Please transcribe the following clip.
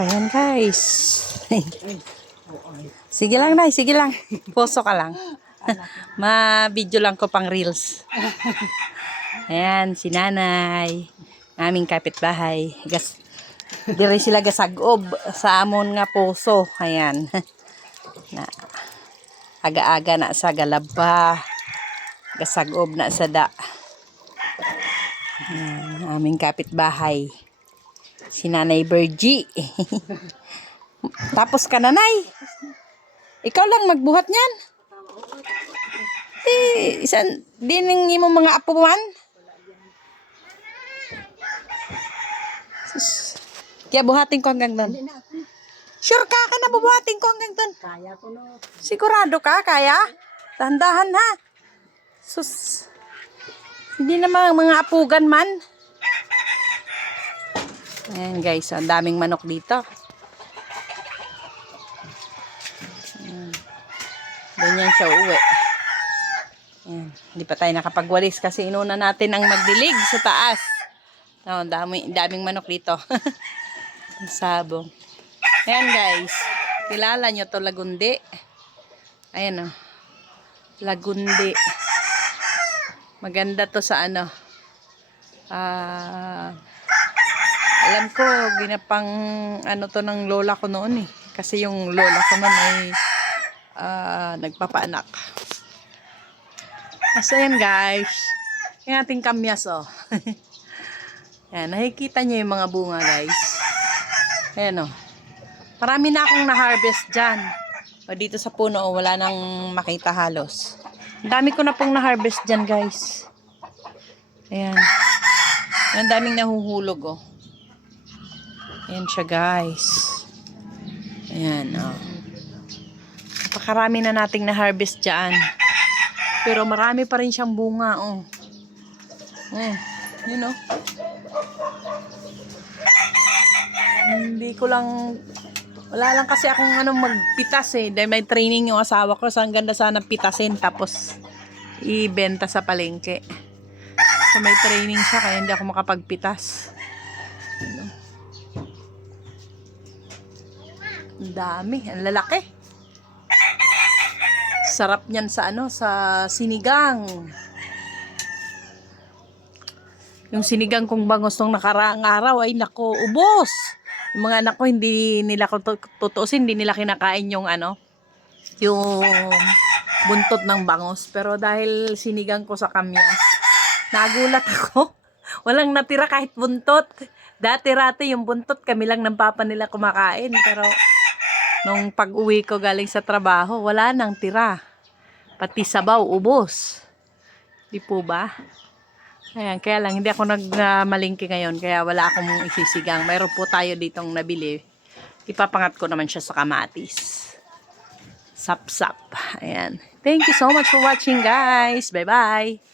Ayan guys. sige lang na, sige lang. Poso ka lang. Ma-video lang ko pang reels. Ayan, si nanay. Aming kapitbahay. Gas, dire sila gasagob sa amon nga poso. Ayan. Na, aga-aga na sa galaba. Gasagob na sa da. Ayan, aming kapitbahay. Si Nanay Bergie. Tapos ka, Nanay. Ikaw lang magbuhat niyan. Eh, isan, din mo mga. Sus. Kaya buhatin ko hanggang doon. Sure ka ka na bubuhatin ko hanggang doon. Kaya ko no. Sigurado ka, kaya? Tandahan ha. Sus. Hindi naman mga apugan man. Ayan guys, ang daming manok dito. Ayan. Ganyan siya uwi. Ayan. Hindi pa tayo nakapagwalis kasi inuna natin ang magdilig sa taas. No, dami, daming manok dito. ang sabong. Ayan guys. Kilala nyo to lagundi. Ayan o. Lagundi. Maganda to sa ano. Ah... alam ko, ginapang ano to ng lola ko noon eh. Kasi yung lola ko noon ay ah, nagpapaanak. So yan guys. Yung ating kamyas oh. yan, nakikita nyo yung mga bunga guys. Ayan oh. Marami na akong na-harvest dyan. O dito sa puno, oh, wala nang makita halos. Ang dami ko na pong na-harvest dyan guys. Ayan. Ang daming nahuhulog oh. Ayan siya guys. Ayan oh. Napakarami na nating na-harvest dyan. Pero marami pa rin siyang bunga oh. Oh, yun oh. Hindi ko lang wala lang kasi akong ano magpitas eh. Dahil may training yung asawa ko. So, ang ganda sana pitasin. Tapos, ibenta sa palengke. So, may training siya. Kaya hindi ako makapagpitas. Ano? Ang dami. Ang lalaki. Sarap niyan sa ano, sa sinigang. Yung sinigang kong bangos nung nakaraang araw ay nako, ubos. Yung mga anak ko hindi nila tutuusin, hindi nila kinakain yung ano, yung buntot ng bangos. Pero dahil sinigang ko sa kamyas, nagulat ako. Walang natira kahit buntot. Dati-rati yung buntot, kami lang ng papa nila kumakain. Pero nung pag-uwi ko galing sa trabaho, wala nang tira. Pati sabaw, ubos. Di po ba? Ayan, kaya lang, hindi ako nagmalingki ngayon, kaya wala akong isisigang. Mayroon po tayo ditong nabili. Ipapangat ko naman siya sa kamatis. Sap-sap. Ayan. Thank you so much for watching, guys. Bye-bye.